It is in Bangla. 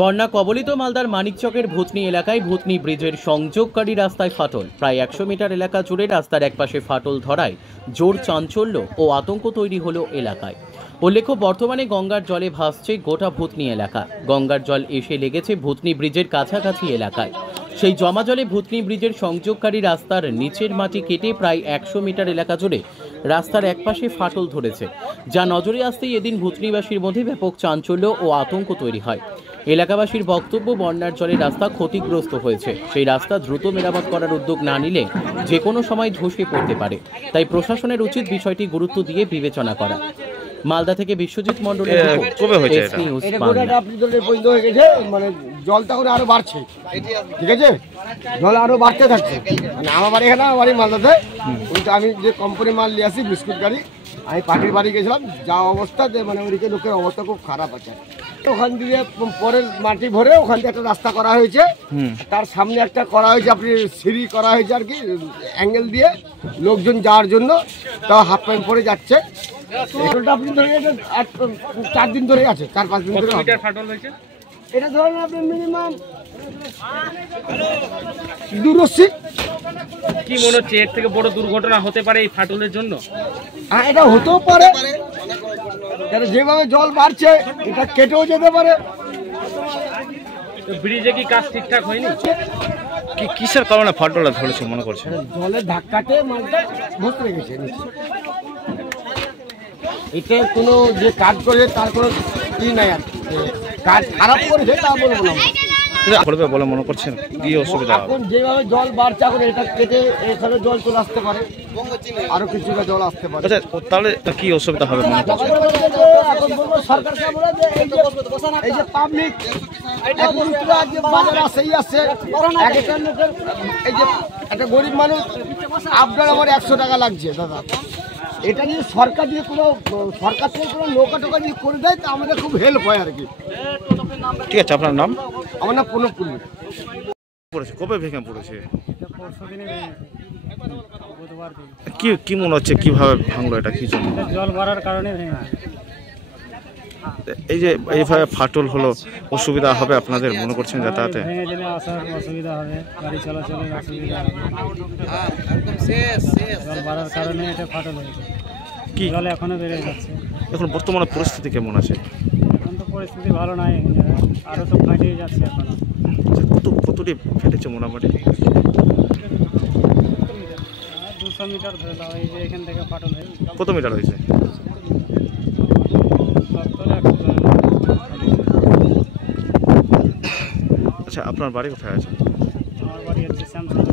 বন্যা কবলিত মালদার মানিকচকের ভূতনি এলাকায় ভূতনি ব্রিজের সংযোগকারী রাস্তায় ফাটল। প্রায় 100 মিটার এলাকা জুড়ে রাস্তার একপাশে ফাটল ধরায় জোর চাঞ্চল্য ও আতঙ্ক তৈরি হলো এলাকায়। উল্লেখ্য, বর্তমানে গঙ্গার জলে ভাসছে গোটা ভূতনি এলাকা। গঙ্গার জল এসে লেগেছে ভূতনি ব্রিজের কাছাকাছি এলাকায়। সেই জমা জলে ভূতনি ব্রিজের সংযোগকারী রাস্তার নিচের মাটি কেটে প্রায় 100 মিটার এলাকা জুড়ে রাস্তার একপাশে ফাটল ধরেছে, যা নজরে আসতেই এদিন ভূতনিবাসীর মধ্যে ব্যাপক চাঞ্চল্য ও আতঙ্ক তৈরি হয়। এলাকাবাসীর বক্তব্য, বন্যার জলে রাস্তা ক্ষতিগ্রস্ত হয়েছে। সেই রাস্তা দ্রুত মেরামত করার উদ্যোগ না নিলে যে কোনো সময় ধসে পড়তে পারে। তাই প্রশাসনের উচিত বিষয়টি গুরুত্ব দিয়ে বিবেচনা করা। মালদা থেকে বিশ্বজিৎ মণ্ডলের মানে জল তখন আরো বাড়ছে, ঠিক আছে, জল আরো বাড়তে থাকছে। মানে আমার বাড়ি এখানে, আমার বাড়ি মালদাতে। আমি যে কোম্পানি মাল নিয়ে আসি বিস্কুট গাড়ি, আমি পাখির বাড়ি গেছিলাম, যা অবস্থা মানে ওইদিকে লোকের অবস্থা খুব খারাপ আছে। ওখান দিয়ে পরের মাটি ভরে ওখান থেকে একটা রাস্তা করা হয়েছে, তার সামনে একটা করা হয়েছে, আপনি সিঁড়ি করা হয়েছে আর কি, অ্যাঙ্গেল দিয়ে লোকজন যাওয়ার জন্য। তাও হাফ প্যান্ট পরে যাচ্ছে। আপনি ধরে 4 দিন ধরে আছে, 4-5 দিন ধরে ফাটল হয়েছে। এটা ধরেন আপনি মিনিমাম 280। কি মনে হচ্ছে এর থেকে বড় দুর্ঘটনা হতে পারে এই ফাটলের জন্য? হ্যাঁ, এটা হতেও পারে, যেভাবে জল বাড়ছে এটা কেটেও যেতে পারে। ব্রিজে কি কাজ ঠিকঠাক হয়নি? কি কিসের কারণে ফাটলটা ধরেছে মনে করছে? জলের ধাক্কাতে মালটা বসে গেছে। এটা কোনো যে কাজ করে তার কোনো ই নাই আর কি, কাজ খারাপ করেছে তা বলবো না। বলে মনে করছেন কি অসুবিধা? এখন যেভাবে জল বাড়ছে, এখন এটা কেটে এখানে জল চলে আসতে পারে, আরো কিছুটা জল আসতে পারে। আচ্ছা, তাহলে কি অসুবিধা হবে মনে করছেন? এখন বলবো সরকারকে আমরা যে এই যে পাবলিক বাজার আসেই আসছে, এক একটা লোকের এই যে একটা গরিব মানুষ আপনার আমার 100 টাকা লাগছে দাদা, এটা নিয়ে সরকার দিয়ে কোনো সরকার থেকে কোনো নৌকা টোকা দিয়ে করে দেয় তো আমাদের খুব হেল্প হয় আর কি। ঠিক আছে, আপনার নাম? আমার নাম প্রণব কুন্ডু। পড়েছে কবে ভেঙে পড়েছে? কি মনে হচ্ছে কিভাবে ভাঙলো, এটা কি জন্য? জল বাড়ার কারণে এই যে এইভাবে ফাটল হলো, অসুবিধা হবে আপনাদের মনে করছেন যাতায়াতে? ভেঙে গেলে আসার অসুবিধা হবে, গাড়ি চলাচলের অসুবিধা হবে। জল বাড়ার কারণে এটা ফাটল হয়েছে। কি জল এখনো বেড়ে যাচ্ছে। এখন বর্তমানে পরিস্থিতি কেমন আছে? এখন তো পরিস্থিতি ভালো নাই, আরো তো ফাটিয়ে যাচ্ছে এখনো। কতটি ফেটেছে মোটামুটি? 200 মিটার ধরে দাও, এই যে এখান থেকে ফাটল হয়েছে। কত মিটার হয়েছে? 70-100। আচ্ছা, আপনার বাড়ি কোথায় আছে? আমার বাড়ি হচ্ছে শ্যামসুন্দর।